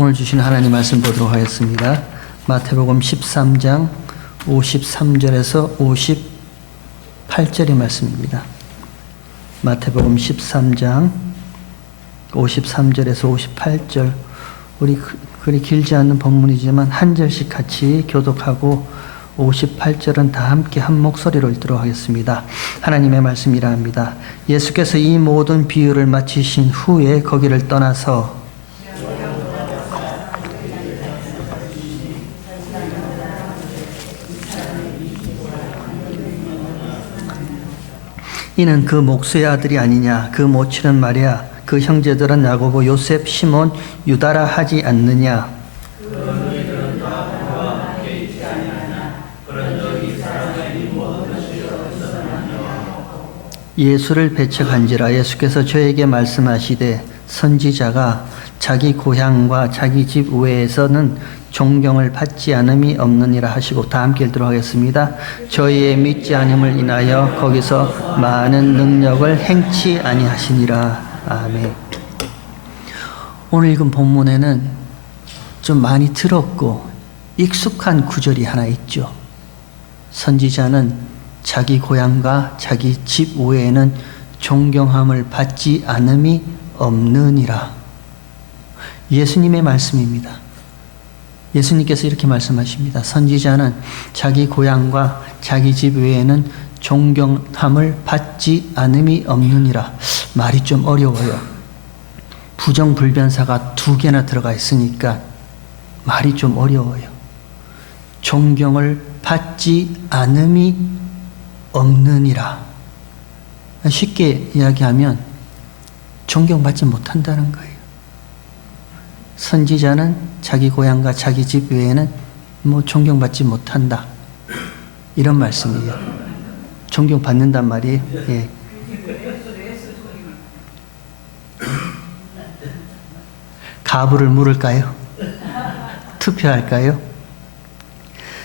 오늘 주신 하나님 말씀 보도록 하겠습니다. 마태복음 13장 53절에서 58절의 말씀입니다. 마태복음 13장 53절에서 58절. 우리 그리 길지 않은 본문이지만 한 절씩 같이 교독하고 58절은 다 함께 한 목소리로 읽도록 하겠습니다. 하나님의 말씀이라 합니다. 예수께서 이 모든 비유를 마치신 후에 거기를 떠나서 이는 그 목수의 아들이 아니냐? 그 모친은 마리아, 그 형제들은 야고보, 요셉, 시몬, 유다라 하지 않느냐? 예수를 배척한지라. 예수께서 저에게 말씀하시되 선지자가 자기 고향과 자기 집 외에서는 존경을 받지 않음이 없느니라 하시고, 다 함께 읽도록 하겠습니다. 저희의 믿지 않음을 인하여 거기서 많은 능력을 행치 아니하시니라. 아멘. 오늘 읽은 본문에는 좀 많이 들었고 익숙한 구절이 하나 있죠. 선지자는 자기 고향과 자기 집 외에는 존경함을 받지 않음이 없느니라. 예수님의 말씀입니다. 예수님께서 이렇게 말씀하십니다. 선지자는 자기 고향과 자기 집 외에는 존경함을 받지 않음이 없느니라. 말이 좀 어려워요. 부정불변사가 2개나 들어가 있으니까 말이 좀 어려워요. 존경을 받지 않음이 없느니라. 쉽게 이야기하면 존경받지 못한다는 거예요. 선지자는 자기 고향과 자기 집 외에는 존경받지 못한다. 이런 말씀이에요. 존경받는단 말이에요. 예. 가부를 물을까요? 투표할까요?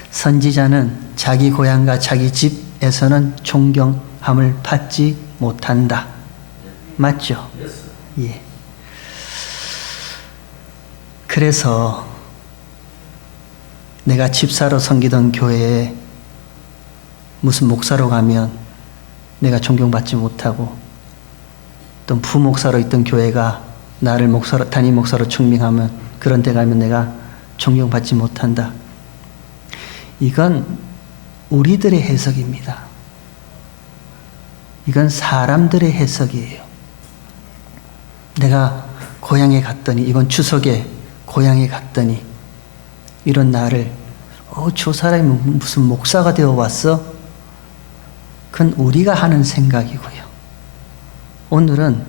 선지자는 자기 고향과 자기 집에서는 존경함을 받지 못한다. 맞죠? 예. 그래서 내가 집사로 섬기던 교회에 무슨 목사로 가면 내가 존경받지 못하고, 또 부목사로 있던 교회가 나를 목사로, 담임 목사로 충명하면 그런 데 가면 내가 존경받지 못한다. 이건 우리들의 해석입니다. 이건 사람들의 해석이에요. 내가 고향에 갔더니, 이번 추석에 고향에 갔더니 이런 나를 저 사람이 무슨 목사가 되어 왔어? 그건 우리가 하는 생각이고요. 오늘은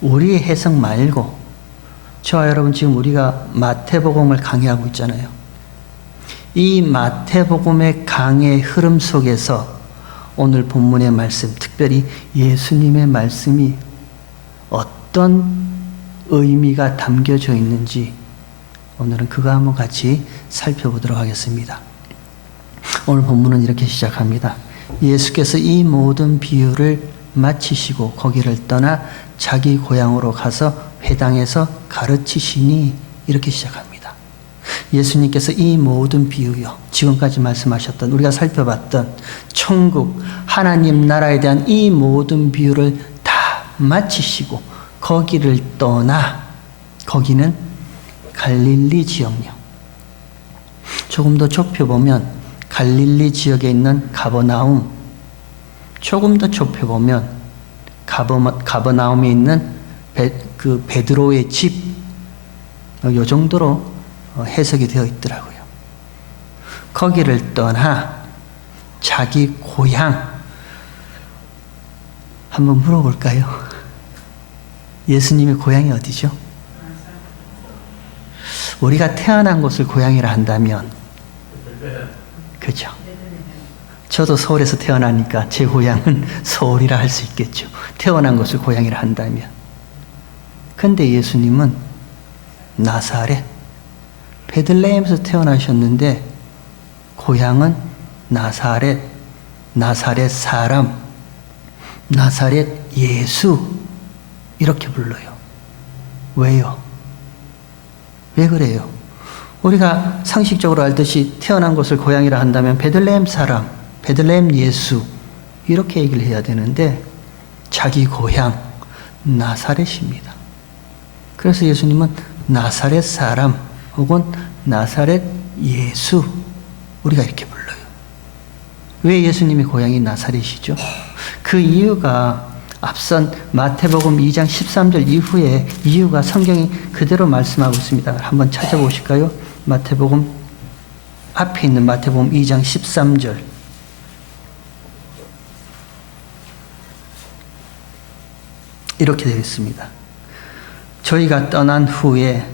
우리의 해석 말고, 저와 여러분 지금 우리가 마태복음을 강의하고 있잖아요. 이 마태복음의 강의 흐름 속에서 오늘 본문의 말씀, 특별히 예수님의 말씀이 어떤 의미가 담겨져 있는지 오늘은 그거 한번 같이 살펴보도록 하겠습니다. 오늘 본문은 이렇게 시작합니다. 예수께서 이 모든 비유를 마치시고 거기를 떠나 자기 고향으로 가서 회당에서 가르치시니, 이렇게 시작합니다. 예수님께서 이 모든 비유요, 지금까지 말씀하셨던, 우리가 살펴봤던 천국, 하나님 나라에 대한 이 모든 비유를 다 마치시고 거기를 떠나, 거기는 갈릴리 지역요. 조금 더 좁혀보면 갈릴리 지역에 있는 가버나움, 조금 더 좁혀보면 가버나움에 있는 베드로의 집, 이 정도로 해석이 되어 있더라고요. 거기를 떠나 자기 고향. 한번 물어볼까요? 예수님의 고향이 어디죠? 우리가 태어난 곳을 고향이라 한다면, 그죠? 저도 서울에서 태어나니까 제 고향은 서울이라 할 수 있겠죠. 태어난 곳을 고향이라 한다면. 근데 예수님은 나사렛, 베들레헴에서 태어나셨는데 고향은 나사렛, 나사렛 사람, 나사렛 예수, 이렇게 불러요. 왜요? 왜 그래요? 우리가 상식적으로 알듯이 태어난 곳을 고향이라 한다면 베들레헴 사람, 베들레헴 예수 이렇게 얘기를 해야 되는데 자기 고향 나사렛입니다. 그래서 예수님은 나사렛 사람 혹은 나사렛 예수 우리가 이렇게 불러요. 왜 예수님의 고향이 나사렛이죠? 그 이유가 앞선 마태복음 2장 13절 이후에 이유가 성경이 그대로 말씀하고 있습니다. 한번 찾아보실까요? 마태복음 앞에 있는 마태복음 2장 13절. 이렇게 되어 있습니다. 저희가 떠난 후에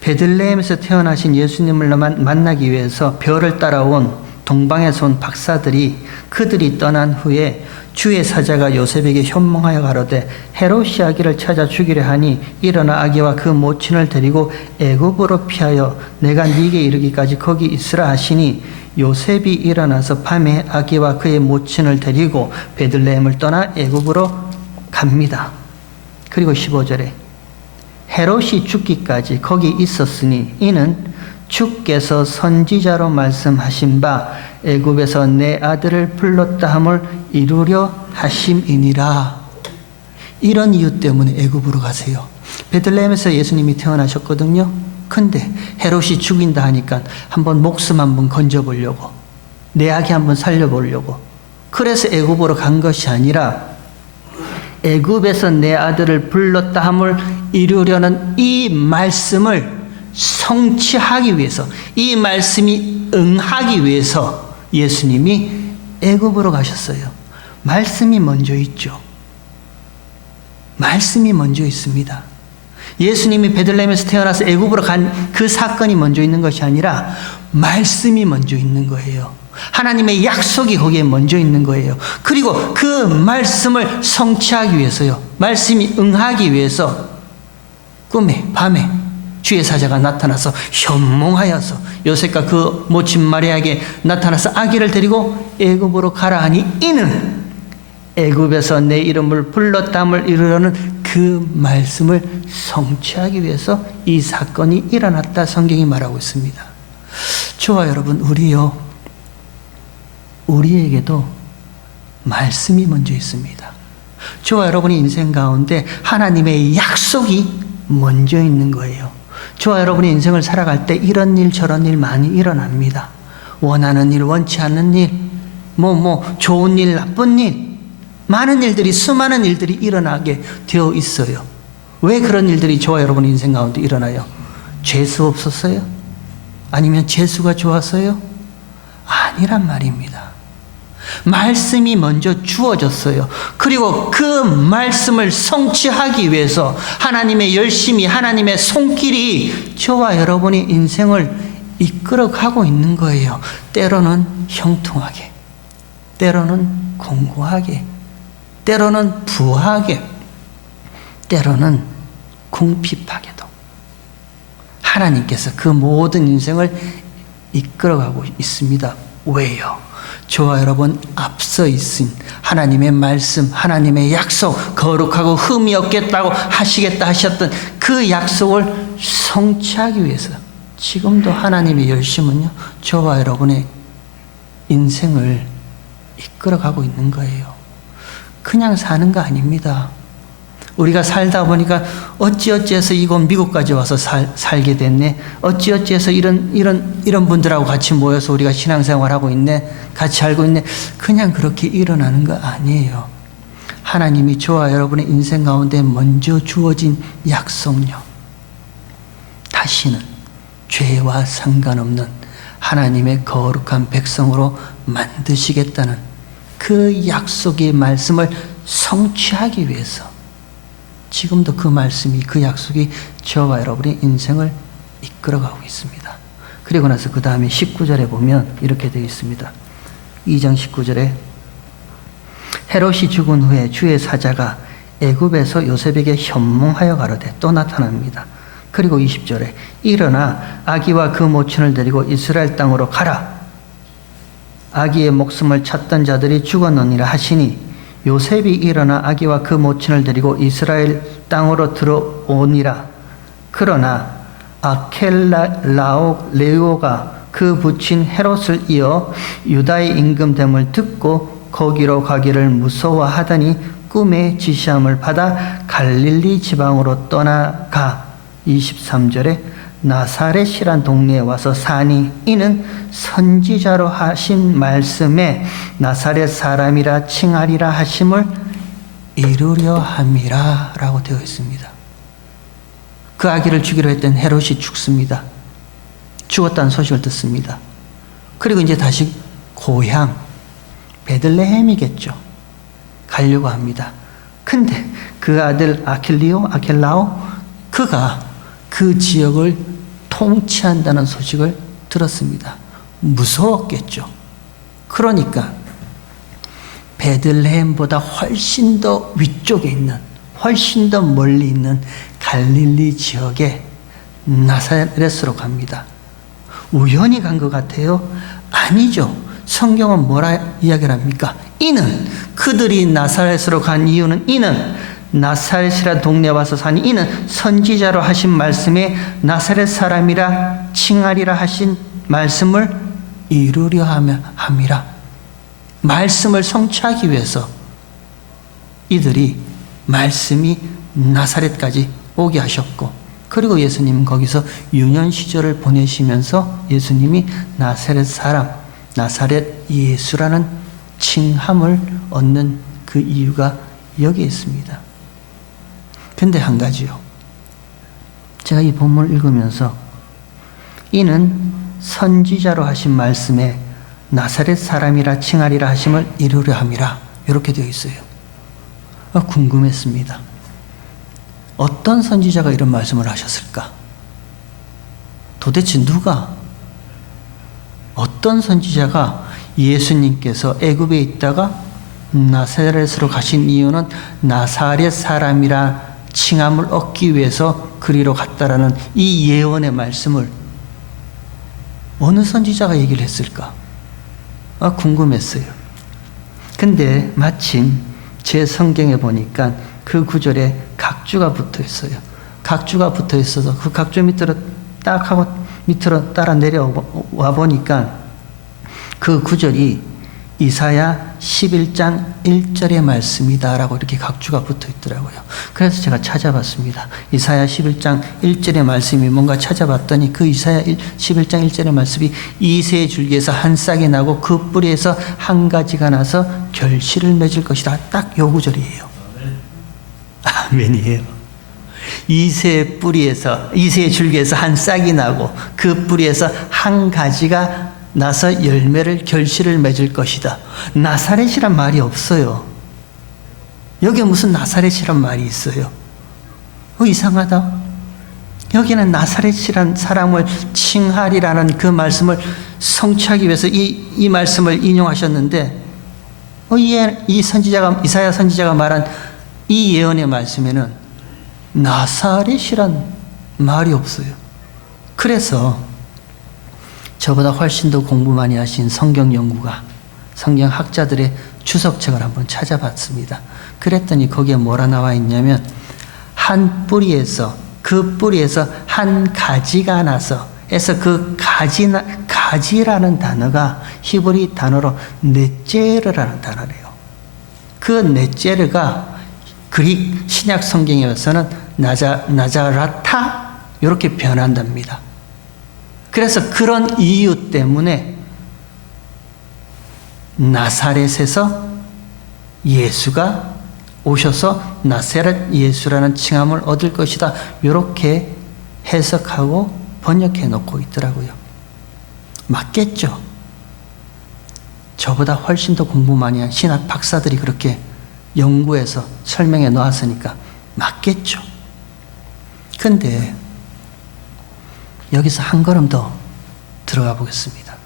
베들레헴에서 태어나신 예수님을 만나기 위해서 별을 따라온 동방에서 온 박사들이 그들이 떠난 후에 주의 사자가 요셉에게 현몽하여 가로되 헤롯이 아기를 찾아 죽이려 하니 일어나 아기와 그 모친을 데리고 애굽으로 피하여 내가 네게 이르기까지 거기 있으라 하시니 요셉이 일어나서 밤에 아기와 그의 모친을 데리고 베들레헴을 떠나 애굽으로 갑니다. 그리고 15절에 헤롯이 죽기까지 거기 있었으니 이는 주께서 선지자로 말씀하신 바 애굽에서 내 아들을 불렀다 함을 이루려 하심이니라. 이런 이유 때문에 애굽으로 가세요. 베들레헴에서 예수님이 태어나셨거든요. 근데 헤롯이 죽인다 하니까 한번 목숨 한번 건져보려고, 내 아기 한번 살려보려고, 그래서 애굽으로 간 것이 아니라 애굽에서 내 아들을 불렀다 함을 이루려는 이 말씀을 성취하기 위해서, 이 말씀이 응하기 위해서 예수님이 애굽으로 가셨어요. 말씀이 먼저 있죠. 말씀이 먼저 있습니다. 예수님이 베들레헴에서 태어나서 애굽으로 간 그 사건이 먼저 있는 것이 아니라 말씀이 먼저 있는 거예요. 하나님의 약속이 거기에 먼저 있는 거예요. 그리고 그 말씀을 성취하기 위해서요, 말씀이 응하기 위해서 꿈에 밤에 주의 사자가 나타나서 현몽하여서 요셉과 그 모친 마리아에게 나타나서 아기를 데리고 애굽으로 가라 하니 이는 애굽에서 내 이름을 불렀다함을 이루려는 그 말씀을 성취하기 위해서 이 사건이 일어났다 성경이 말하고 있습니다. 저와 여러분, 우리에게도 말씀이 먼저 있습니다. 저와 여러분의 인생 가운데 하나님의 약속이 먼저 있는 거예요. 저와 여러분의 인생을 살아갈 때 이런 일 저런 일 많이 일어납니다. 원하는 일, 원치 않는 일, 좋은 일, 나쁜 일, 많은 일들이, 수많은 일들이 일어나게 되어 있어요. 왜 그런 일들이 저와 여러분의 인생 가운데 일어나요? 재수 없었어요? 아니면 재수가 좋았어요? 아니란 말입니다. 말씀이 먼저 주어졌어요. 그리고 그 말씀을 성취하기 위해서 하나님의 열심이, 하나님의 손길이 저와 여러분의 인생을 이끌어가고 있는 거예요. 때로는 형통하게, 때로는 공고하게, 때로는 부하게, 때로는 궁핍하게도 하나님께서 그 모든 인생을 이끌어가고 있습니다. 왜요? 저와 여러분 앞서 있은 하나님의 말씀, 하나님의 약속, 거룩하고 흠이 없겠다고 하시겠다 하셨던 그 약속을 성취하기 위해서 지금도 하나님의 열심은요, 저와 여러분의 인생을 이끌어가고 있는 거예요. 그냥 사는 거 아닙니다. 우리가 살다 보니까 어찌어찌해서 이곳 미국까지 와서 살게 됐네. 어찌어찌해서 이런 분들하고 같이 모여서 우리가 신앙생활하고 있네. 같이 알고 있네. 그냥 그렇게 일어나는 거 아니에요. 하나님이 저와 여러분의 인생 가운데 먼저 주어진 약속요, 다시는 죄와 상관없는 하나님의 거룩한 백성으로 만드시겠다는 그 약속의 말씀을 성취하기 위해서 지금도 그 말씀이, 그 약속이 저와 여러분의 인생을 이끌어가고 있습니다. 그리고 나서 그 다음에 19절에 보면 이렇게 되어 있습니다. 2장 19절에 헤롯이 죽은 후에 주의 사자가 애굽에서 요셉에게 현몽하여 가로되 또 나타납니다. 그리고 20절에 일어나 아기와 그 모친을 데리고 이스라엘 땅으로 가라. 아기의 목숨을 찾던 자들이 죽었느니라 하시니 요셉이 일어나 아기와 그 모친을 데리고 이스라엘 땅으로 들어오니라. 그러나 아켈라오레오가 그 부친 헤롯을 이어 유다의 임금됨을 듣고 거기로 가기를 무서워하더니 꿈에 지시함을 받아 갈릴리 지방으로 떠나가 23절에 나사렛이란 동네에 와서 사니 이는 선지자로 하신 말씀에 나사렛 사람이라 칭하리라 하심을 이루려 함이라 라고 되어 있습니다. 그 아기를 죽이려 했던 헤롯이 죽습니다. 죽었다는 소식을 듣습니다. 그리고 이제 다시 고향 베들레헴이겠죠. 가려고 합니다. 근데 그 아들 아켈라오 그가 그 지역을 통치한다는 소식을 들었습니다. 무서웠겠죠. 그러니까 베들레헴보다 훨씬 더 위쪽에 있는, 훨씬 더 멀리 있는 갈릴리 지역에 나사렛으로 갑니다. 우연히 간 것 같아요? 아니죠. 성경은 뭐라 이야기를 합니까? 이는 그들이 나사렛으로 간 이유는 이는 나사렛이라 동네에 와서 사니 이는 선지자로 하신 말씀에 나사렛 사람이라 칭하리라 하신 말씀을 이루려 함이라. 말씀을 성취하기 위해서 이들이 말씀이 나사렛까지 오게 하셨고, 그리고 예수님은 거기서 유년 시절을 보내시면서 예수님이 나사렛 사람, 나사렛 예수라는 칭함을 얻는 그 이유가 여기에 있습니다. 근데 한 가지요. 제가 이 본문을 읽으면서 이는 선지자로 하신 말씀에 나사렛 사람이라 칭하리라 하심을 이루려 함이라 이렇게 되어 있어요. 궁금했습니다. 어떤 선지자가 이런 말씀을 하셨을까? 도대체 누가, 어떤 선지자가 예수님께서 애굽에 있다가 나사렛으로 가신 이유는 나사렛 사람이라 칭함을 얻기 위해서 그리로 갔다라는 이 예언의 말씀을 어느 선지자가 얘기를 했을까? 궁금했어요. 근데 마침 제 성경에 보니까 그 구절에 각주가 붙어 있어요. 각주가 붙어 있어서 그 각주 밑으로 딱 하고 밑으로 따라 내려와 보니까 그 구절이 이사야 11장 1절의 말씀이다라고 이렇게 각주가 붙어 있더라고요. 그래서 제가 찾아봤습니다. 이사야 11장 1절의 말씀이 뭔가 찾아봤더니 그 이사야 11장 1절의 말씀이 이새의 줄기에서 한 싹이 나고 그 뿌리에서 한 가지가 나서 결실을 맺을 것이다. 딱 요 구절이에요. 아멘이에요. 이새의 줄기에서 한 싹이 나고 그 뿌리에서 한 가지가 나서 열매를 결실을 맺을 것이다. 나사렛이란 말이 없어요. 여기에 무슨 나사렛이란 말이 있어요? 이상하다. 여기는 나사렛이란 사람을 칭하리라는 그 말씀을 성취하기 위해서 이 말씀을 인용하셨는데 이 선지자가, 이사야 선지자가 말한 이 예언의 말씀에는 나사렛이란 말이 없어요. 그래서 저보다 훨씬 더 공부 많이 하신 성경 연구가, 성경 학자들의 주석책을 한번 찾아봤습니다. 그랬더니 거기에 뭐라 나와 있냐면 한 뿌리에서, 그 뿌리에서 한 가지가 나서 해서 그 가지라는 단어가 히브리 단어로 넷제르라는 단어래요. 그 넷제르가 그릭 신약 성경에서는 나자라타 이렇게 변한답니다. 그래서 그런 이유 때문에 나사렛에서 예수가 오셔서 나사렛 예수라는 칭함을 얻을 것이다. 이렇게 해석하고 번역해 놓고 있더라고요. 맞겠죠? 저보다 훨씬 더 공부 많이 한 신학 박사들이 그렇게 연구해서 설명해 놓았으니까 맞겠죠? 근데 여기서 한 걸음 더 들어가 보겠습니다.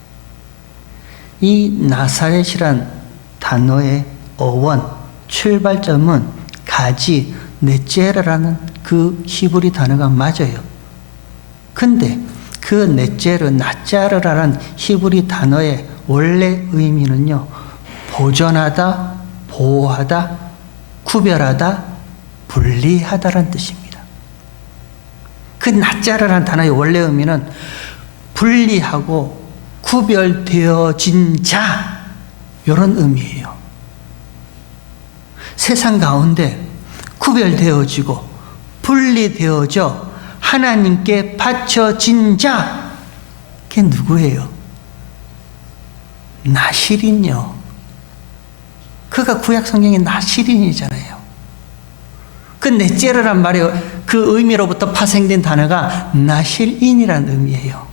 이 나사렛이란 단어의 어원, 출발점은 가지, 넷제르라는 그 히브리 단어가 맞아요. 근데 그 넷제르, 나자르라는 히브리 단어의 원래 의미는요, 보존하다, 보호하다, 구별하다, 분리하다라는 뜻입니다. 그 나자르라는 단어의 원래 의미는 분리하고 구별되어진 자, 이런 의미예요. 세상 가운데 구별되어지고 분리되어져 하나님께 바쳐진 자, 그게 누구예요? 나실인요. 그가 구약 성경의 나실인이잖아요. 그 넷째르란 말이 그 의미로부터 파생된 단어가 나실인이라는 의미예요.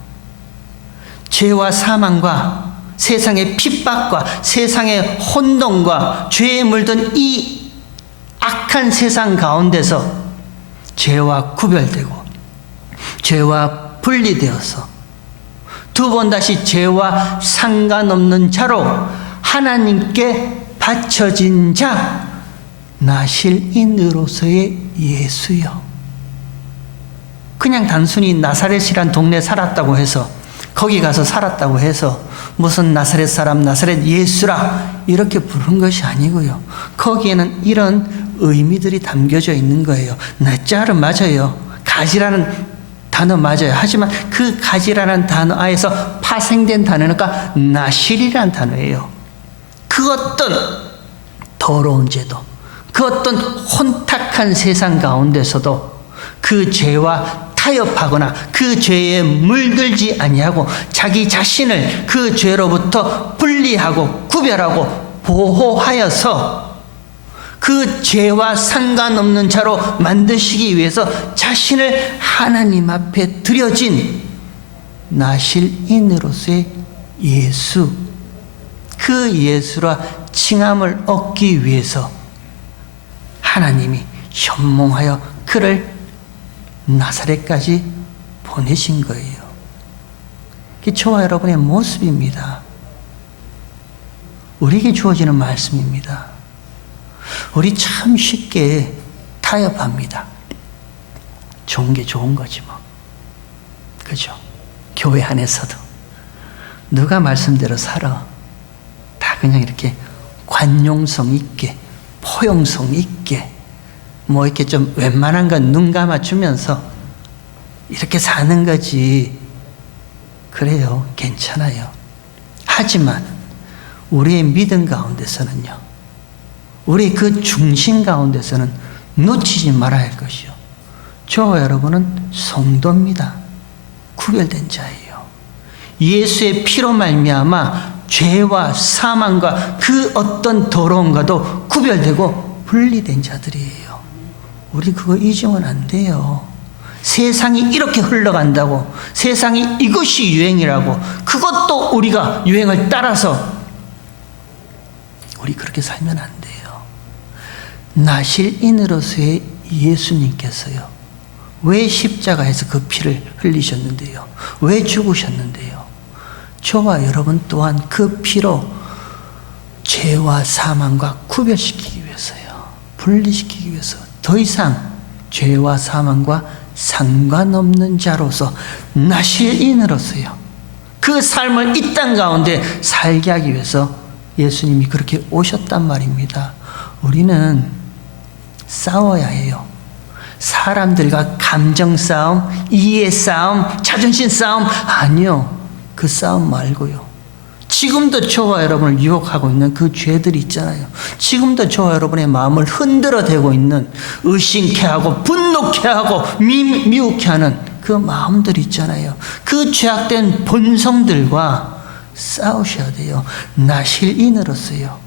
죄와 사망과 세상의 핍박과 세상의 혼돈과 죄에 물든 이 악한 세상 가운데서 죄와 구별되고 죄와 분리되어서 두 번 다시 죄와 상관없는 자로 하나님께 바쳐진 자, 나실인으로서의 예수요. 그냥 단순히 나사렛이란 동네에 살았다고 해서, 거기 가서 살았다고 해서 무슨 나사렛 사람, 나사렛 예수라 이렇게 부른 것이 아니고요. 거기에는 이런 의미들이 담겨져 있는 거예요. 나자르 맞아요. 가지라는 단어 맞아요. 하지만 그 가지라는 단어 안에서 파생된 단어가 나실이라는 단어예요. 그 어떤 더러운 죄도, 그 어떤 혼탁한 세상 가운데서도 그 죄와 타협하거나 그 죄에 물들지 아니하고 자기 자신을 그 죄로부터 분리하고 구별하고 보호하여서 그 죄와 상관없는 자로 만드시기 위해서 자신을 하나님 앞에 드려진 나실인으로서의 예수, 그 예수라 칭함을 얻기 위해서 하나님이 현몽하여 그를 나사렛까지 보내신 거예요. 그게 저와 여러분의 모습입니다. 우리에게 주어지는 말씀입니다. 우리 참 쉽게 타협합니다. 좋은 게 좋은 거지 뭐. 그죠? 교회 안에서도 누가 말씀대로 살아. 다 그냥 이렇게 관용성 있게, 포용성 있게, 뭐 이렇게 좀 웬만한 건 눈 감아주면서 이렇게 사는 거지. 그래요. 괜찮아요. 하지만 우리의 믿음 가운데서는요, 우리 그 중심 가운데서는 놓치지 말아야 할 것이요. 저와 여러분은 성도입니다. 구별된 자예요. 예수의 피로 말미암아 죄와 사망과 그 어떤 더러움과도 구별되고 분리된 자들이에요. 우리 그거 잊으면 안 돼요. 세상이 이렇게 흘러간다고, 세상이 이것이 유행이라고, 그것도 우리가 유행을 따라서 우리 그렇게 살면 안 돼요. 나실인으로서의 예수님께서요, 왜 십자가에서 그 피를 흘리셨는데요? 왜 죽으셨는데요? 저와 여러분 또한 그 피로 죄와 사망과 구별시키기 위해서요. 분리시키기 위해서 더 이상 죄와 사망과 상관없는 자로서 나실인으로서요. 그 삶을 이 땅 가운데 살게 하기 위해서 예수님이 그렇게 오셨단 말입니다. 우리는 싸워야 해요. 사람들과 감정 싸움, 이해 싸움, 자존심 싸움, 아니요. 그 싸움 말고요. 지금도 저와 여러분을 유혹하고 있는 그 죄들이 있잖아요. 지금도 저와 여러분의 마음을 흔들어 대고 있는, 의심케 하고 분노케 하고 미혹케 하는 그 마음들이 있잖아요. 그 죄악된 본성들과 싸우셔야 돼요. 나실인으로서요.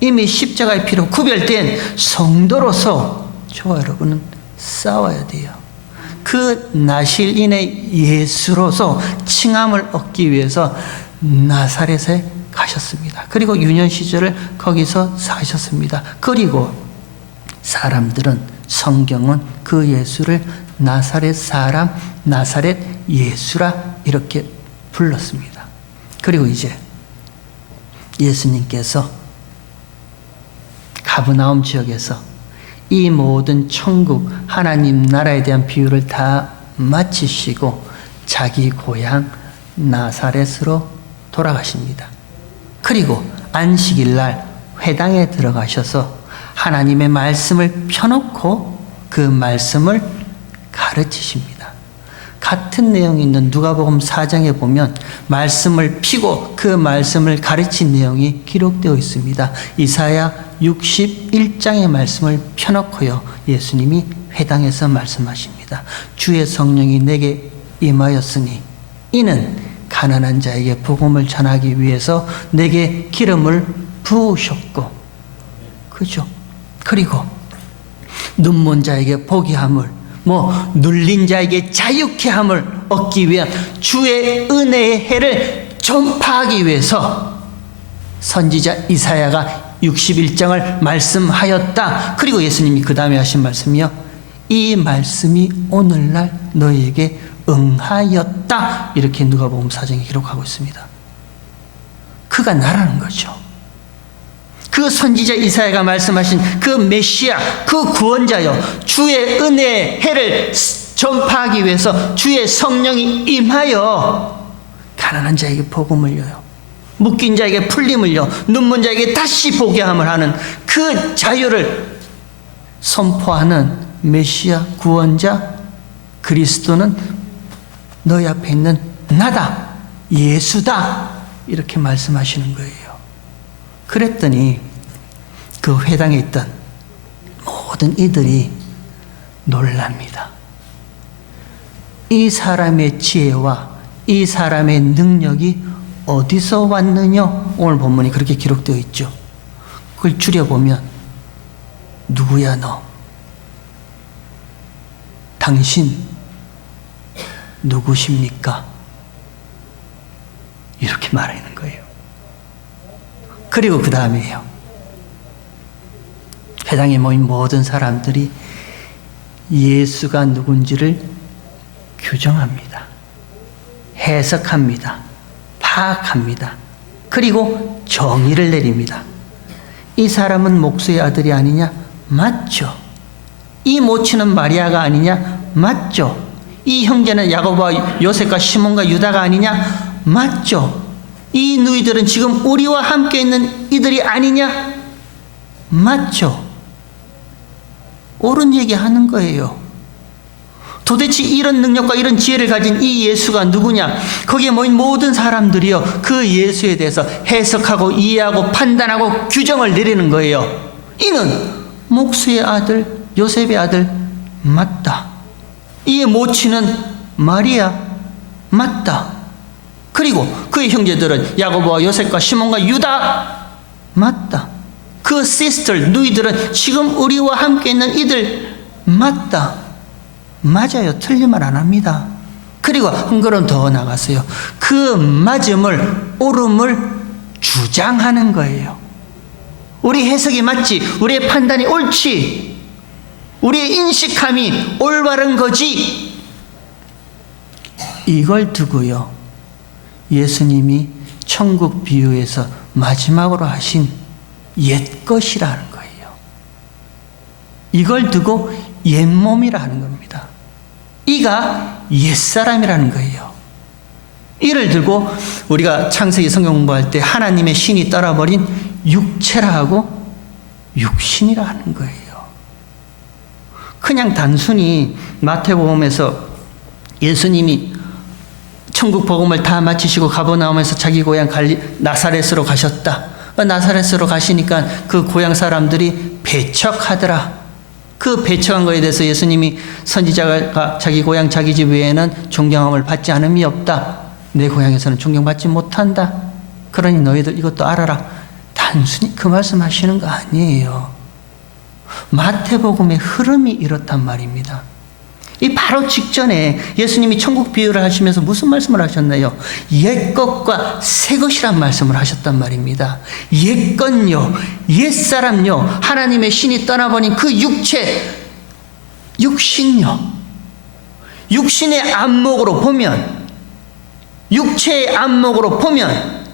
이미 십자가의 피로 구별된 성도로서 저와 여러분은 싸워야 돼요. 그 나실인의 예수로서 칭함을 얻기 위해서 나사렛에 가셨습니다. 그리고 유년 시절을 거기서 사셨습니다. 그리고 사람들은, 성경은 그 예수를 나사렛 사람, 나사렛 예수라 이렇게 불렀습니다. 그리고 이제 예수님께서 가버나움 지역에서 이 모든 천국 하나님 나라에 대한 비유를 다 마치시고 자기 고향 나사렛으로 돌아가십니다. 그리고 안식일 날 회당에 들어가셔서 하나님의 말씀을 펴놓고 그 말씀을 가르치십니다. 같은 내용이 있는 누가복음 4장에 보면 말씀을 피고 그 말씀을 가르친 내용이 기록되어 있습니다. 이사야 61장의 말씀을 펴놓고요, 예수님이 회당에서 말씀하십니다. 주의 성령이 내게 임하였으니 이는 가난한 자에게 복음을 전하기 위해서 내게 기름을 부으셨고, 그죠? 그리고 눈먼 자에게 보게 함을, 눌린 자에게 자유케 함을 얻기 위한 주의 은혜의 해를 전파하기 위해서 선지자 이사야가 61장을 말씀하였다. 그리고 예수님이 그 다음에 하신 말씀이요, 이 말씀이 오늘날 너희에게 응하였다. 이렇게 누가복음 4장에 기록하고 있습니다. 그가 나라는 거죠. 그 선지자 이사야가 말씀하신 그 메시아, 그 구원자요, 주의 은혜의 해를 전파하기 위해서 주의 성령이 임하여 가난한 자에게 복음을 여요, 묶인 자에게 풀림을 여, 눈먼 자에게 다시 보게 함을 하는 그 자유를 선포하는 메시아, 구원자 그리스도는 너희 앞에 있는 나다, 예수다, 이렇게 말씀하시는 거예요. 그랬더니 그 회당에 있던 모든 이들이 놀랍니다. 이 사람의 지혜와 이 사람의 능력이 어디서 왔느냐? 오늘 본문이 그렇게 기록되어 있죠. 그걸 줄여보면, 누구야 너? 당신 누구십니까? 이렇게 말하는 거예요. 그리고 그 다음에요, 회당에 모인 모든 사람들이 예수가 누군지를 규정합니다. 해석합니다. 파악합니다. 그리고 정의를 내립니다. 이 사람은 목수의 아들이 아니냐? 맞죠. 이 모친은 마리아가 아니냐? 맞죠. 이 형제는 야고보와 요셉과 시몬과 유다가 아니냐? 맞죠. 이 누이들은 지금 우리와 함께 있는 이들이 아니냐? 맞죠. 옳은 얘기 하는 거예요. 도대체 이런 능력과 이런 지혜를 가진 이 예수가 누구냐? 거기에 모인 모든 사람들이요, 그 예수에 대해서 해석하고 이해하고 판단하고 규정을 내리는 거예요. 이는 목수의 아들, 요셉의 아들 맞다. 이의 모친은 마리아 맞다. 그리고 그의 형제들은 야고보와 요셉과 시몬과 유다 맞다. 그 시스터, 누이들은 지금 우리와 함께 있는 이들 맞다. 맞아요. 틀린 말 안 합니다. 그리고 한 걸음 더 나갔어요. 그 맞음을, 옳음을 주장하는 거예요. 우리 해석이 맞지, 우리의 판단이 옳지, 우리의 인식함이 올바른 거지, 이걸 두고요, 예수님이 천국 비유에서 마지막으로 하신 옛것이라는 거예요. 이걸 두고 옛몸이라 하는 겁니다. 이가 옛사람이라는 거예요. 이를 들고 우리가 창세기 성경 공부할 때 하나님의 신이 떠나버린 육체라 하고 육신이라 하는 거예요. 그냥 단순히 마태복음에서 예수님이 천국 복음을 다 마치시고 가버나움에서 자기 고향 나사렛으로 가셨다. 나사렛으로 가시니까 그 고향 사람들이 배척하더라. 그 배척한 거에 대해서 예수님이 선지자가 자기 고향 자기 집 외에는 존경함을 받지 않음이 없다. 내 고향에서는 존경받지 못한다. 그러니 너희들 이것도 알아라. 단순히 그 말씀하시는 거 아니에요. 마태복음의 흐름이 이렇단 말입니다. 이 바로 직전에 예수님이 천국 비유를 하시면서 무슨 말씀을 하셨나요? 옛것과 새것이란 말씀을 하셨단 말입니다. 옛것요, 옛사람요, 하나님의 신이 떠나버린 그 육체, 육신요, 육신의 안목으로 보면, 육체의 안목으로 보면,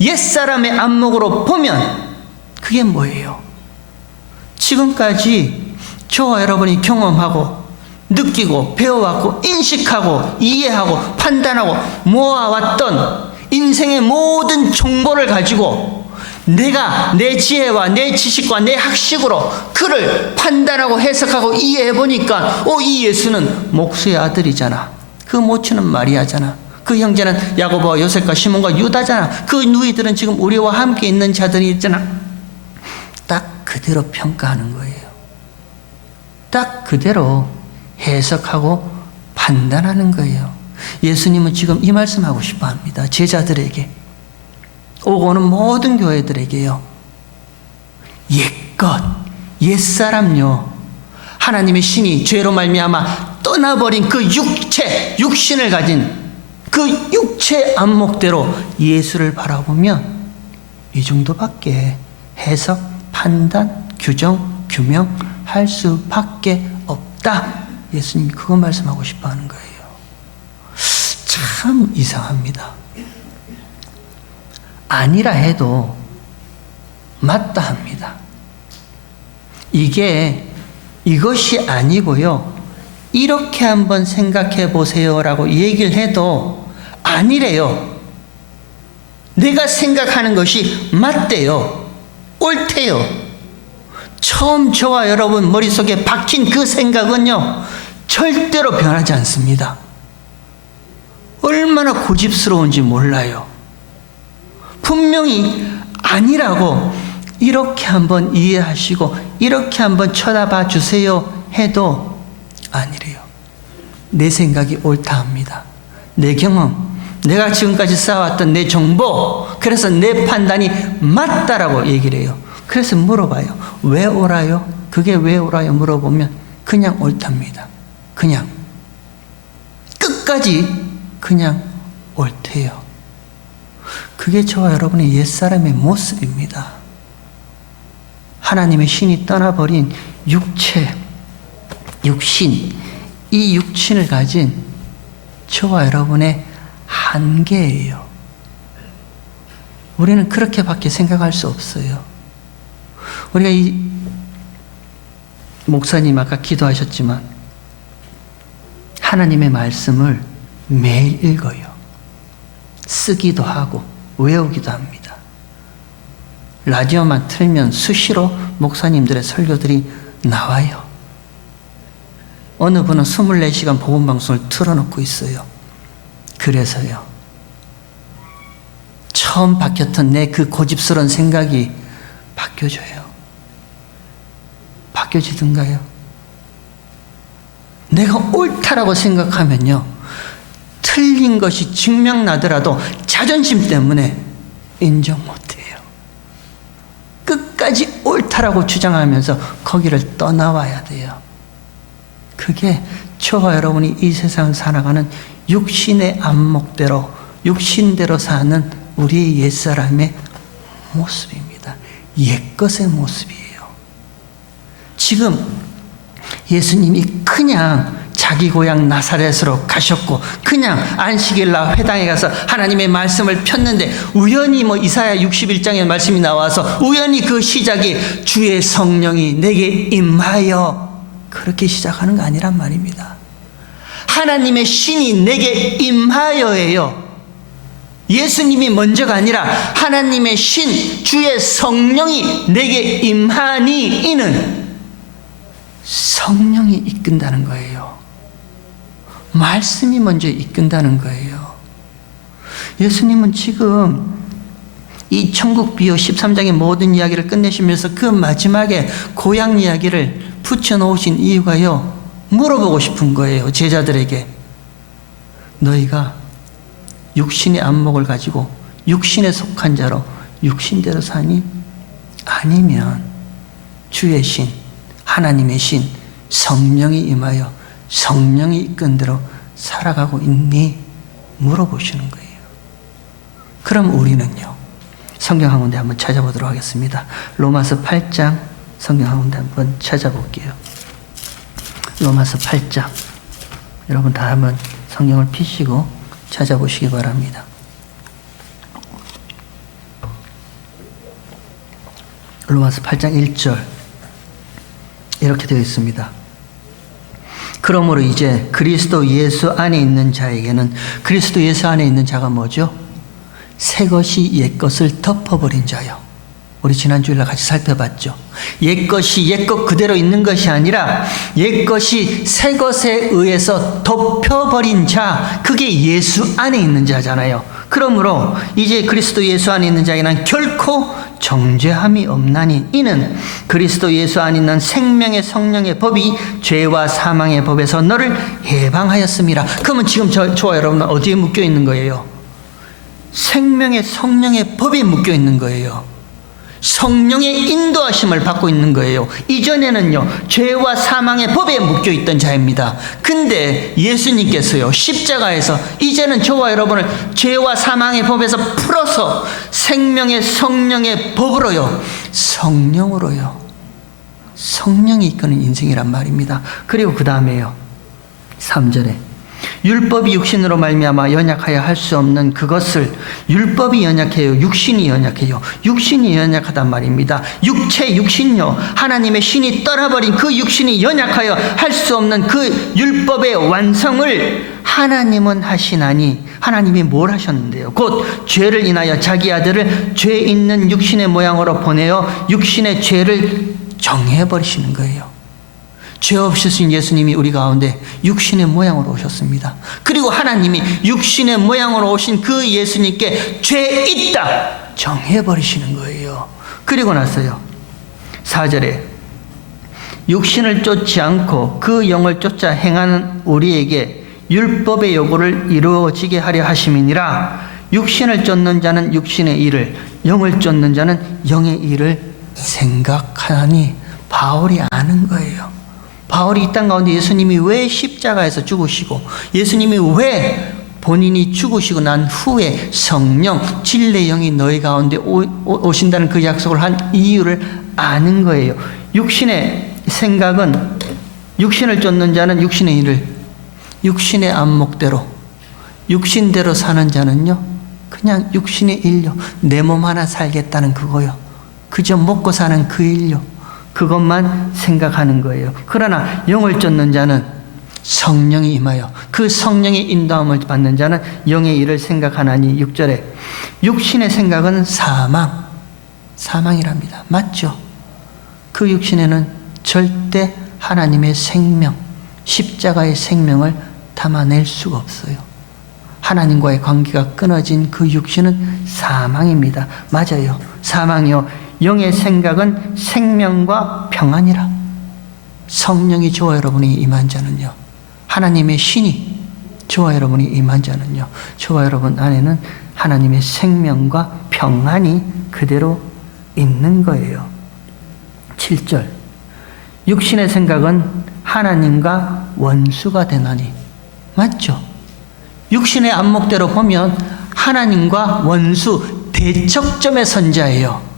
옛사람의 안목으로 보면 그게 뭐예요? 지금까지 저와 여러분이 경험하고 느끼고 배워왔고 인식하고 이해하고 판단하고 모아왔던 인생의 모든 정보를 가지고 내가 내 지혜와 내 지식과 내 학식으로 그를 판단하고 해석하고 이해해 보니까 이 예수는 목수의 아들이잖아. 그 모친은 마리아잖아. 그 형제는 야고보와 요셉과 시몬과 유다잖아. 그 누이들은 지금 우리와 함께 있는 자들이 있잖아. 딱 그대로 평가하는 거예요. 딱 그대로 해석하고 판단하는 거예요. 예수님은 지금 이 말씀하고 싶어 합니다. 제자들에게, 오고 오는 모든 교회들에게요. 옛것, 옛사람요. 하나님의 신이 죄로 말미암아 떠나버린 그 육체, 육신을 가진 그 육체 안목대로 예수를 바라보면 이 정도밖에 해석, 판단, 규정, 규명할 수밖에 없다. 예수님이 그거 말씀하고 싶어 하는 거예요. 참 이상합니다. 아니라 해도 맞다 합니다. 이것이 아니고요. 이렇게 한번 생각해 보세요라고 얘기를 해도 아니래요. 내가 생각하는 것이 맞대요. 옳대요. 처음 저와 여러분 머릿속에 박힌 그 생각은요, 절대로 변하지 않습니다. 얼마나 고집스러운지 몰라요. 분명히 아니라고 이렇게 한번 이해하시고 이렇게 한번 쳐다봐 주세요 해도 아니래요. 내 생각이 옳다 합니다. 내 경험, 내가 지금까지 쌓아왔던 내 정보, 그래서 내 판단이 맞다라고 얘기를 해요. 그래서 물어봐요. 왜 옳아요? 그게 왜 옳아요? 물어보면 그냥 옳답니다. 그냥 끝까지 그냥 옳대요. 그게 저와 여러분의 옛사람의 모습입니다. 하나님의 신이 떠나버린 육체, 육신, 이 육신을 가진 저와 여러분의 한계예요. 우리는 그렇게밖에 생각할 수 없어요. 우리가 이 목사님 아까 기도하셨지만 하나님의 말씀을 매일 읽어요. 쓰기도 하고 외우기도 합니다. 라디오만 틀면 수시로 목사님들의 설교들이 나와요. 어느 분은 24시간 복음방송을 틀어놓고 있어요. 그래서요, 처음 바뀌었던 내 그 고집스러운 생각이 바뀌어져요. 바뀌어지던가요? 내가 옳다라고 생각하면요, 틀린 것이 증명나더라도 자존심 때문에 인정 못해요. 끝까지 옳다라고 주장하면서 거기를 떠나와야 돼요. 그게 저와 여러분이 이 세상을 살아가는 육신의 안목대로, 육신대로 사는 우리의 옛사람의 모습입니다. 옛것의 모습이에요. 지금 예수님이 그냥 자기 고향 나사렛으로 가셨고 그냥 안식일 날 회당에 가서 하나님의 말씀을 폈는데 우연히 이사야 61장의 말씀이 나와서 우연히 그 시작이 주의 성령이 내게 임하여, 그렇게 시작하는 거 아니란 말입니다. 하나님의 신이 내게 임하여예요. 예수님이 먼저가 아니라 하나님의 신, 주의 성령이 내게 임하니, 이는 성령이 이끈다는 거예요. 말씀이 먼저 이끈다는 거예요. 예수님은 지금 이 천국 비유 13장의 모든 이야기를 끝내시면서 그 마지막에 고향 이야기를 붙여놓으신 이유가요, 물어보고 싶은 거예요. 제자들에게. 너희가 육신의 안목을 가지고 육신에 속한 자로 육신대로 사니? 아니면 주의 신, 하나님의 신, 성령이 임하여 성령이 이끈 대로 살아가고 있니? 물어보시는 거예요. 그럼 우리는요, 성경 한 군데 한번 찾아보도록 하겠습니다. 로마서 8장 성경 한 군데 한번 찾아볼게요. 로마서 8장. 여러분 다 한번 성경을 펴시고 찾아보시기 바랍니다. 로마서 8장 1절 이렇게 되어 있습니다. 그러므로 이제 그리스도 예수 안에 있는 자에게는, 그리스도 예수 안에 있는 자가 뭐죠? 새 것이 옛 것을 덮어버린 자요. 우리 지난 주일날 같이 살펴봤죠. 옛것이 옛것 그대로 있는 것이 아니라 옛것이 새것에 의해서 덮여버린 자, 그게 예수 안에 있는 자잖아요. 그러므로 이제 그리스도 예수 안에 있는 자에게는 결코 정죄함이 없나니 이는 그리스도 예수 안에 있는 생명의 성령의 법이 죄와 사망의 법에서 너를 해방하였음이라. 그러면 지금 저와 여러분은 어디에 묶여 있는 거예요? 생명의 성령의 법에 묶여 있는 거예요. 성령의 인도하심을 받고 있는 거예요. 이전에는요, 죄와 사망의 법에 묶여 있던 자입니다. 근데 예수님께서요, 십자가에서 이제는 저와 여러분을 죄와 사망의 법에서 풀어서 생명의 성령의 법으로요, 성령으로요, 성령이 이끄는 인생이란 말입니다. 그리고 그 다음에요, 3절에 율법이 육신으로 말미암아 연약하여 할 수 없는 그것을, 율법이 연약해요, 육신이 연약해요. 육신이 연약하단 말입니다. 육신요, 하나님의 신이 떠나버린 그 육신이 연약하여 할 수 없는 그 율법의 완성을 하나님은 하시나니, 하나님이 뭘 하셨는데요? 곧 죄를 인하여 자기 아들을 죄 있는 육신의 모양으로 보내어 육신의 죄를 정해버리시는 거예요. 죄 없으신 예수님이 우리 가운데 육신의 모양으로 오셨습니다. 그리고 하나님이 육신의 모양으로 오신 그 예수님께 죄 있다 정해버리시는 거예요. 그리고 나서요, 4절에 육신을 쫓지 않고 그 영을 쫓아 행하는 우리에게 율법의 요구를 이루어지게 하려 하심이니라. 육신을 쫓는 자는 육신의 일을, 영을 쫓는 자는 영의 일을 생각하니, 바울이 아는 거예요. 바울이 이 땅 가운데 예수님이 왜 십자가에서 죽으시고, 예수님이 왜 본인이 죽으시고 난 후에 성령, 진리의 영이 너희 가운데 오신다는 그 약속을 한 이유를 아는 거예요. 육신의 생각은, 육신을 쫓는 자는 육신의 일을, 육신의 안목대로, 육신대로 사는 자는요, 그냥 육신의 일요, 내 몸 하나 살겠다는 그거요, 그저 먹고 사는 그 일요, 그것만 생각하는 거예요. 그러나 영을 쫓는 자는 성령이 임하여 그 성령의 인도함을 받는 자는 영의 일을 생각하나니, 6절에 육신의 생각은 사망이랍니다. 맞죠? 그 육신에는 절대 하나님의 생명, 십자가의 생명을 담아낼 수가 없어요. 하나님과의 관계가 끊어진 그 육신은 사망입니다. 맞아요. 사망이요. 영의 생각은 생명과 평안이라. 성령이 저와 여러분이 임한 자는요, 하나님의 신이 저와 여러분이 임한 자는요, 저와 여러분 안에는 하나님의 생명과 평안이 그대로 있는 거예요. 7절 육신의 생각은 하나님과 원수가 되나니. 맞죠? 육신의 안목대로 보면 하나님과 원수, 대척점의 선자예요.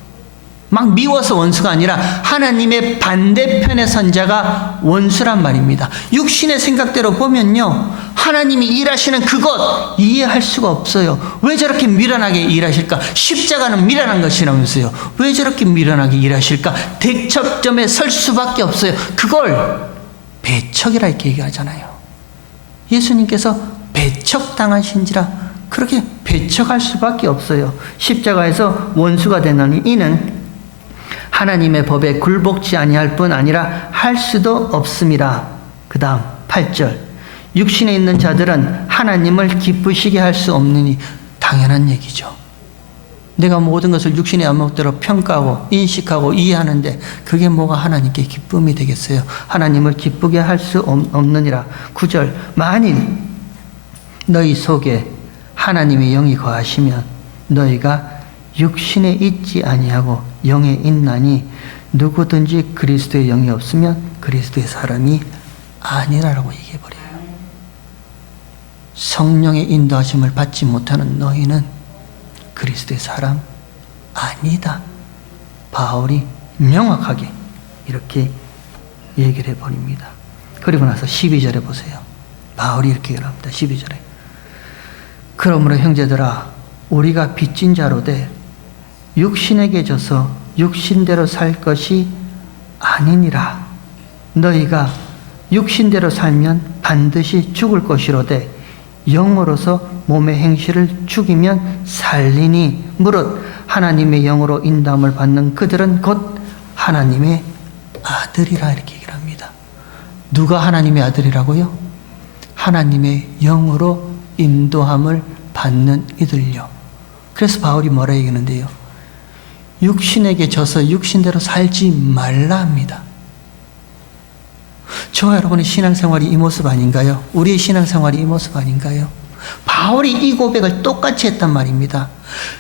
막 미워서 원수가 아니라 하나님의 반대편의 선자가 원수란 말입니다. 육신의 생각대로 보면요, 하나님이 일하시는 그것 이해할 수가 없어요. 왜 저렇게 미련하게 일하실까? 십자가는 미련한 것이라면서요. 왜 저렇게 미련하게 일하실까? 대척점에 설 수밖에 없어요. 그걸 배척이라 이렇게 얘기하잖아요. 예수님께서 배척당하신지라 그렇게 배척할 수밖에 없어요. 십자가에서 원수가 되나니 이는 하나님의 법에 굴복지 아니할 뿐 아니라 할 수도 없음이라. 그 다음 8절 육신에 있는 자들은 하나님을 기쁘시게 할 수 없느니. 당연한 얘기죠. 내가 모든 것을 육신의 안목대로 평가하고 인식하고 이해하는데 그게 뭐가 하나님께 기쁨이 되겠어요? 하나님을 기쁘게 할 수 없느니라. 9절 만일 너희 속에 하나님의 영이 거하시면 너희가 육신에 있지 아니하고 영에 있나니 누구든지 그리스도의 영이 없으면 그리스도의 사람이 아니라라고 얘기해버려요. 성령의 인도하심을 받지 못하는 너희는 그리스도의 사람 아니다. 바울이 명확하게 이렇게 얘기를 해버립니다. 그리고 나서 12절에 보세요. 바울이 이렇게 얘기합니다. 12절에 그러므로 형제들아 우리가 빚진 자로 돼 육신에게 져서 육신대로 살 것이 아니니라. 너희가 육신대로 살면 반드시 죽을 것이로되 영으로서 몸의 행실을 죽이면 살리니 무릇 하나님의 영으로 인도함을 받는 그들은 곧 하나님의 아들이라 이렇게 얘기를 합니다. 누가 하나님의 아들이라고요? 하나님의 영으로 인도함을 받는 이들요. 그래서 바울이 뭐라 얘기하는데요? 육신에게 져서 육신대로 살지 말라 합니다. 저와 여러분의 신앙생활이 이 모습 아닌가요? 우리의 신앙생활이 이 모습 아닌가요? 바울이 이 고백을 똑같이 했단 말입니다.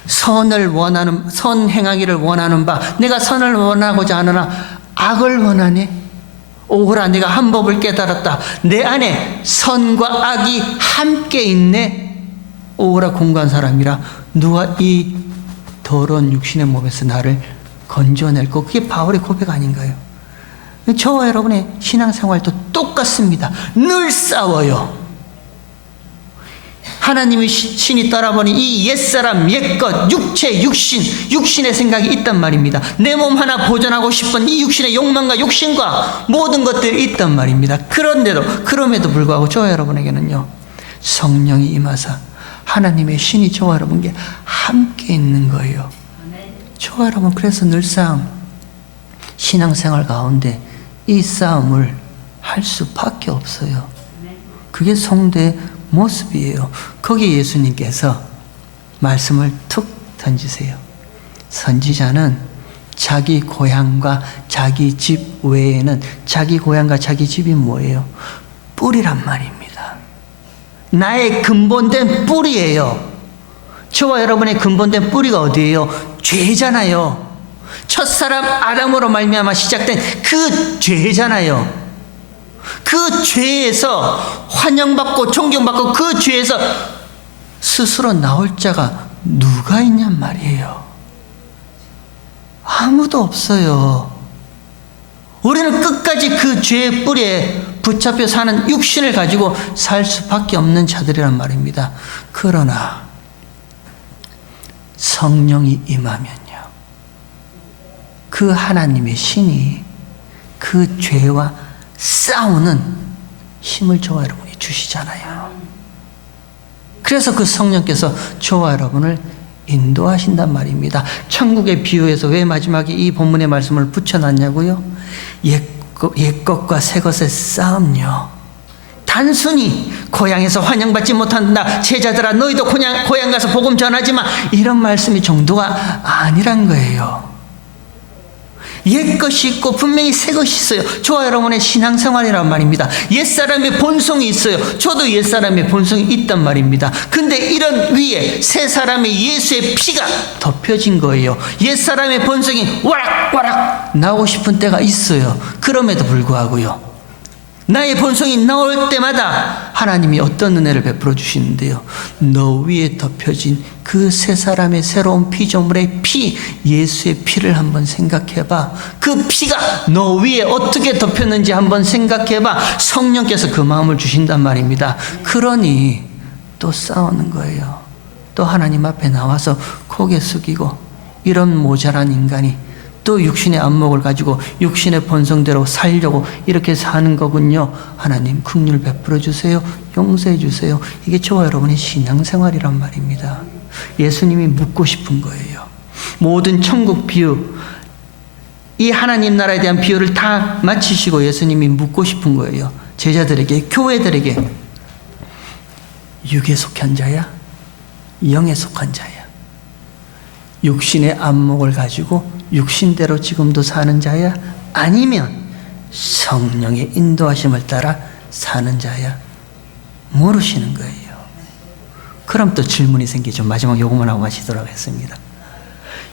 선 행하기를 원하는 바 내가 선을 원하고자 하느나 악을 원하네. 오호라 내가 한 법을 깨달았다. 내 안에 선과 악이 함께 있네. 오호라 공고한 사람이라 누가 이 더러운 육신의 몸에서 나를 건져낼고 그게 바울의 고백 아닌가요? 저와 여러분의 신앙생활도 똑같습니다. 늘 싸워요. 하나님의 신이 떠나보니 이 옛사람, 옛것, 육체, 육신의 생각이 있단 말입니다. 내 몸 하나 보존하고 싶은 이 육신의 욕망과 욕심과 모든 것들이 있단 말입니다. 그럼에도 불구하고 저와 여러분에게는요, 성령이 임하사 하나님의 신이 저와 여러분께 함께 있는 거예요. 저와 여러분, 그래서 늘상 신앙생활 가운데 이 싸움을 할 수밖에 없어요. 그게 성도의 모습이에요. 거기에 예수님께서 말씀을 툭 던지세요. 선지자는 자기 고향과 자기 집 외에는 자기 고향과 자기 집이 뭐예요? 뿌리란 말입니다. 나의 근본된 뿌리예요. 저와 여러분의 근본된 뿌리가 어디예요? 죄잖아요. 첫사람 아담으로 말미암아 시작된 그 죄잖아요. 그 죄에서 환영받고 존경받고 그 죄에서 스스로 나올 자가 누가 있냔 말이에요. 아무도 없어요. 우리는 끝까지 그 죄의 뿌리에 붙잡혀 사는 육신을 가지고 살 수밖에 없는 자들이란 말입니다. 그러나 성령이 임하면요, 그 하나님의 신이 그 죄와 싸우는 힘을 저와 여러분이 주시잖아요. 그래서 그 성령께서 저와 여러분을 인도하신단 말입니다. 천국의 비유에서 왜 마지막에 이 본문의 말씀을 붙여놨냐고요? 옛것과 새것의 싸움요. 단순히 고향에서 환영받지 못한다, 제자들아 너희도 고향 가서 복음 전하지 마, 이런 말씀이 정도가 아니란 거예요. 옛것이 있고 분명히 새것이 있어요. 저와 여러분의 신앙생활이란 말입니다. 옛사람의 본성이 있어요. 저도 옛사람의 본성이 있단 말입니다. 근데 이런 위에 새 사람의 예수의 피가 덮여진 거예요. 옛사람의 본성이 와락와락 나오고 싶은 때가 있어요. 그럼에도 불구하고요, 나의 본성이 나올 때마다 하나님이 어떤 은혜를 베풀어 주시는데요, 너 위에 덮여진 그 세 사람의 새로운 피조물의 피, 예수의 피를 한번 생각해봐. 그 피가 너 위에 어떻게 덮였는지 한번 생각해봐. 성령께서 그 마음을 주신단 말입니다. 그러니 또 싸우는 거예요. 또 하나님 앞에 나와서 고개 숙이고, 이런 모자란 인간이 또 육신의 안목을 가지고 육신의 본성대로 살려고 이렇게 사는 거군요. 하나님 긍휼 베풀어 주세요. 용서해 주세요. 이게 저와 여러분의 신앙생활이란 말입니다. 예수님이 묻고 싶은 거예요. 모든 천국 비유, 이 하나님 나라에 대한 비유를 다 마치시고 예수님이 묻고 싶은 거예요. 제자들에게, 교회들에게, 육에 속한 자야? 영에 속한 자야? 육신의 안목을 가지고 육신대로 지금도 사는 자야? 아니면 성령의 인도하심을 따라 사는 자야? 모르시는 거예요. 그럼 또 질문이 생기죠. 마지막 요것만 하고 마치도록 하겠습니다.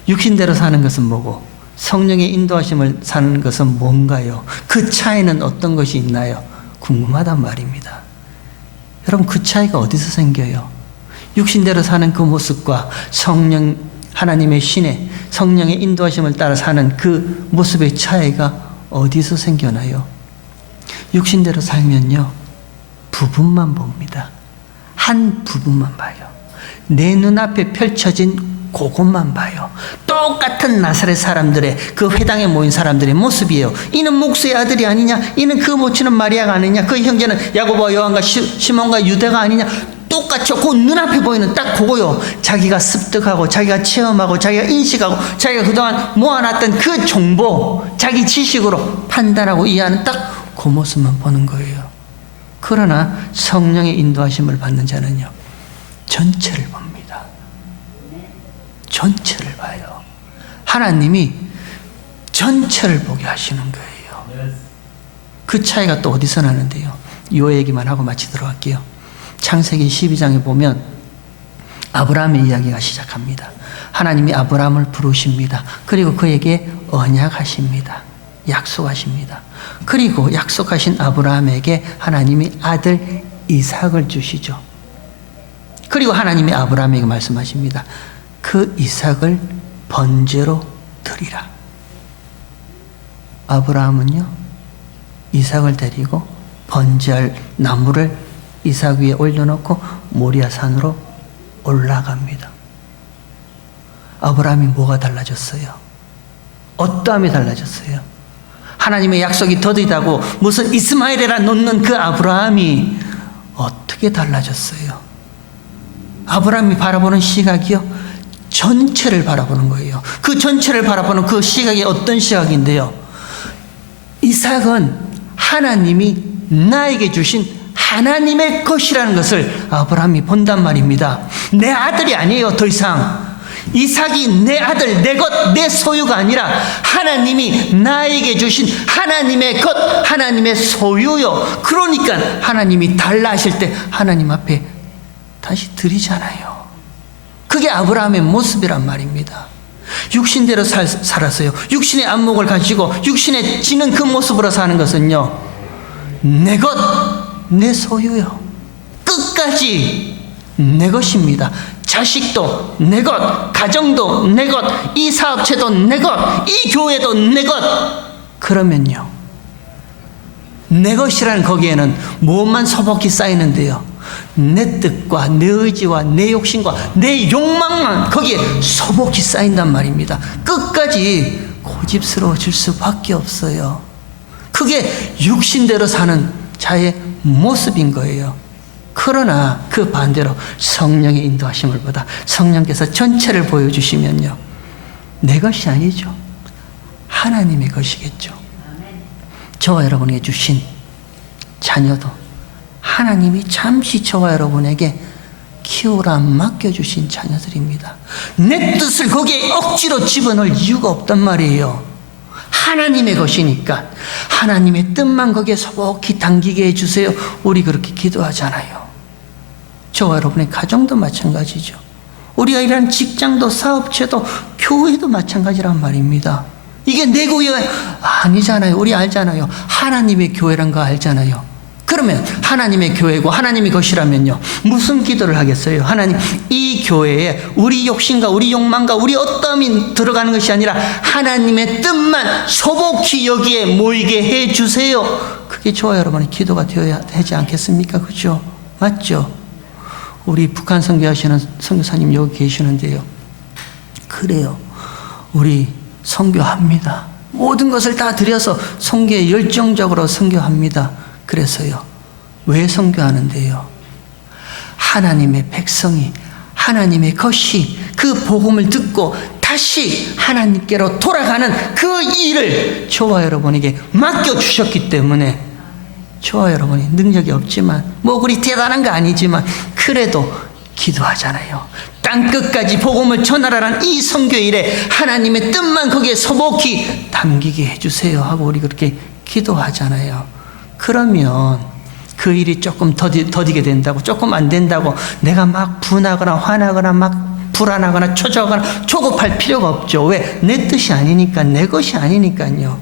육신대로 사는 것은 뭐고 성령의 인도하심을 사는 것은 뭔가요? 그 차이는 어떤 것이 있나요? 궁금하단 말입니다. 여러분, 그 차이가 어디서 생겨요? 육신대로 사는 그 모습과 하나님의 신의 성령의 인도하심을 따라 사는 그 모습의 차이가 어디서 생겨나요? 육신대로 살면요, 부분만 봅니다. 한 부분만 봐요. 내 눈앞에 펼쳐진 그것만 봐요. 똑같은 나사렛 사람들의, 그 회당에 모인 사람들의 모습이에요. 이는 목수의 아들이 아니냐? 이는 그 모친은 마리아가 아니냐? 그 형제는 야고보와 요한과 시몬과 유대가 아니냐? 똑같이 그 눈앞에 보이는 딱 그거요. 자기가 습득하고 자기가 체험하고 자기가 인식하고 자기가 그동안 모아놨던 그 정보, 자기 지식으로 판단하고 이해하는 딱 그 모습만 보는 거예요. 그러나 성령의 인도하심을 받는 자는요, 전체를 봅니다. 전체를 봐요. 하나님이 전체를 보게 하시는 거예요. 그 차이가 또 어디서 나는데요? 요 얘기만 하고 마치도록 할게요. 창세기 12장에 보면 아브라함의 이야기가 시작합니다. 하나님이 아브라함을 부르십니다. 그리고 그에게 언약하십니다. 약속하십니다. 그리고 약속하신 아브라함에게 하나님이 아들 이삭을 주시죠. 그리고 하나님이 아브라함에게 말씀하십니다. 그 이삭을 번제로 드리라. 아브라함은요, 이삭을 데리고 번제할 나무를 이삭 위에 올려놓고 모리아산으로 올라갑니다. 아브라함이 뭐가 달라졌어요? 어떠함이 달라졌어요? 하나님의 약속이 더디다고 무슨 이스마엘이라 놓는 그 아브라함이 어떻게 달라졌어요? 아브라함이 바라보는 시각이요, 전체를 바라보는 거예요. 그 전체를 바라보는 그 시각이 어떤 시각인데요? 이삭은 하나님이 나에게 주신 하나님의 것이라는 것을 아브라함이 본단 말입니다. 내 아들이 아니에요. 더 이상 이삭이 내 아들, 내 것, 내 소유가 아니라 하나님이 나에게 주신 하나님의 것, 하나님의 소유요. 그러니까 하나님이 달라 하실 때 하나님 앞에 다시 드리잖아요. 그게 아브라함의 모습이란 말입니다. 육신대로 살았어요. 육신의 안목을 가지고 육신에 지는 그 모습으로 사는 것은요, 내 것, 내 소유요. 끝까지 내 것입니다. 자식도 내 것, 가정도 내 것, 이 사업체도 내 것, 이 교회도 내 것. 그러면요, 내 것이라는 거기에는 무엇만 소복히 쌓이는데요, 내 뜻과 내 의지와 내 욕심과 내 욕망만 거기에 소복히 쌓인단 말입니다. 끝까지 고집스러워질 수밖에 없어요. 그게 육신대로 사는 자의 모습인 거예요. 그러나 그 반대로 성령의 인도하심을 받아 성령께서 전체를 보여주시면요, 내 것이 아니죠. 하나님의 것이겠죠. 저와 여러분에게 주신 자녀도 하나님이 잠시 저와 여러분에게 키우라 맡겨주신 자녀들입니다. 내 뜻을 거기에 억지로 집어넣을 이유가 없단 말이에요. 하나님의 것이니까 하나님의 뜻만 거기에 소복히 당기게 해주세요. 우리 그렇게 기도하잖아요. 저와 여러분의 가정도 마찬가지죠. 우리가 일하는 직장도 사업체도 교회도 마찬가지란 말입니다. 이게 내 교회 아니잖아요. 우리 알잖아요. 하나님의 교회란 거 알잖아요. 그러면 하나님의 교회고 하나님의 것이라면요, 무슨 기도를 하겠어요? 하나님, 이 교회에 우리 욕심과 우리 욕망과 우리 어떠함이 들어가는 것이 아니라 하나님의 뜻만 소복히 여기에 모이게 해주세요. 그게 저와 여러분의 기도가 되어야 되지 않겠습니까? 그죠? 맞죠? 우리 북한 선교하시는 선교사님 여기 계시는데요, 그래요. 우리 선교합니다. 모든 것을 다 들여서 선교에 열정적으로 선교합니다. 그래서요, 왜 선교하는데요? 하나님의 백성이, 하나님의 것이 그 복음을 듣고 다시 하나님께로 돌아가는 그 일을 저와 여러분에게 맡겨주셨기 때문에, 저와 여러분이 능력이 없지만, 뭐 그리 대단한 거 아니지만 그래도 기도하잖아요. 땅끝까지 복음을 전하라는 이 선교일에 하나님의 뜻만 거기에 소복히 담기게 해주세요 하고 우리 그렇게 기도하잖아요. 그러면 그 일이 조금 더디게 된다고, 조금 안 된다고 내가 막 분하거나 화나거나 막 불안하거나 초조하거나 조급할 필요가 없죠. 왜? 내 뜻이 아니니까, 내 것이 아니니까요.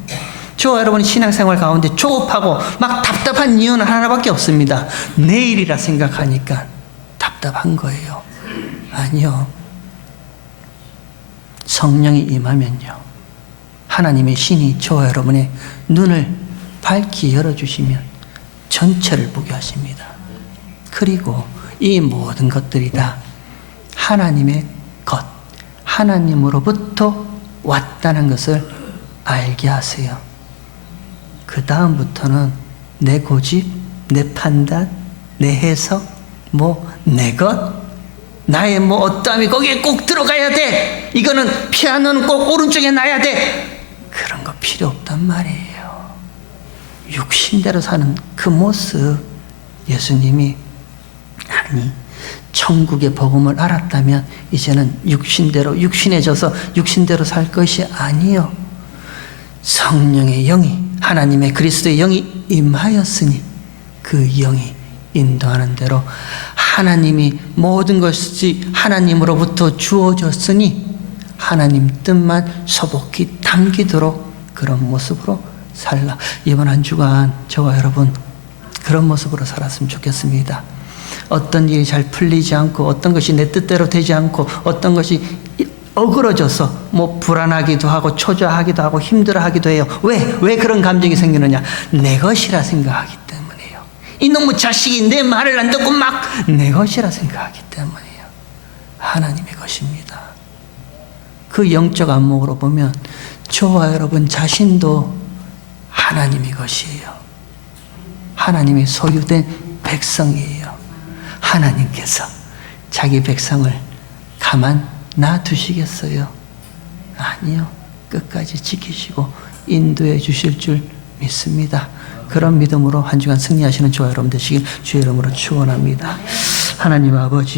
저와 여러분이 신앙생활 가운데 조급하고 막 답답한 이유는 하나밖에 없습니다. 내 일이라 생각하니까 답답한 거예요. 아니요. 성령이 임하면요, 하나님의 신이 저와 여러분의 눈을 밝히 열어주시면 전체를 보게 하십니다. 그리고 이 모든 것들이 다 하나님의 것, 하나님으로부터 왔다는 것을 알게 하세요. 그 다음부터는 내 고집, 내 판단, 내 해석, 뭐 내 것? 나의 뭐 어떠함이 거기에 꼭 들어가야 돼. 이거는 피아노는 꼭 오른쪽에 놔야 돼. 그런 거 필요 없단 말이에요. 육신대로 사는 그 모습, 예수님이 아니 천국의 복음을 알았다면 이제는 육신대로 육신해져서 육신대로 살 것이 아니요, 성령의 영이, 하나님의 그리스도의 영이 임하였으니 그 영이 인도하는 대로 하나님이 모든 것이 하나님으로부터 주어졌으니 하나님 뜻만 소복히 담기도록 그런 모습으로 살라. 이번 한 주간 저와 여러분 그런 모습으로 살았으면 좋겠습니다. 어떤 일이 잘 풀리지 않고 어떤 것이 내 뜻대로 되지 않고 어떤 것이 어그러져서 뭐 불안하기도 하고 초조하기도 하고 힘들어하기도 해요. 왜 그런 감정이 생기느냐? 내 것이라 생각하기 때문이에요. 이놈의 자식이 내 말을 안 듣고 막 내 것이라 생각하기 때문이에요. 하나님의 것입니다. 그 영적 안목으로 보면 저와 여러분 자신도 하나님의 것이에요. 하나님의 소유된 백성이에요. 하나님께서 자기 백성을 가만 놔두시겠어요? 아니요. 끝까지 지키시고 인도해 주실 줄 믿습니다. 그런 믿음으로 한 주간 승리하시는 저와 여러분 되시길 주의 이름으로 축원합니다. 하나님 아버지,